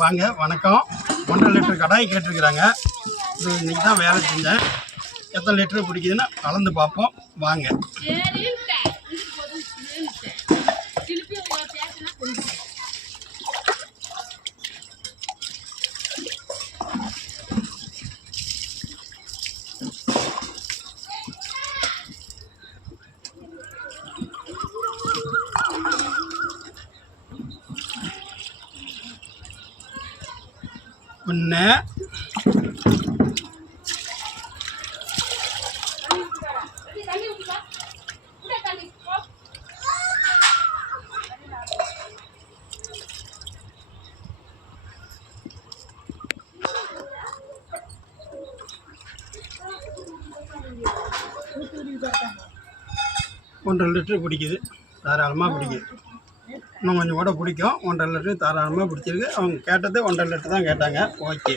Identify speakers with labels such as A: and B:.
A: வாங்க வணக்கம். ஒன்றரை லிட்டர் கடாய் கேட்டிருக்கிறாங்க. இது இன்றைக்கி தான் வேலை செஞ்சேன். எத்தனை லிட்டர் பிடிக்குதுன்னு கலந்து பார்ப்போம். வாங்க. ஒன்று ஒன்றரை லிட்டர் பிடிக்குது தாராளமாக பிடிக்குது இன்னும் கொஞ்சம் கூட பிடிக்கும். ஒன்றரை லிட்டரு தாராளமாக பிடிச்சிருக்கு. அவங்க கேட்டது ஒன்றரை லிட்டர் தான் கேட்டாங்க. ஓகே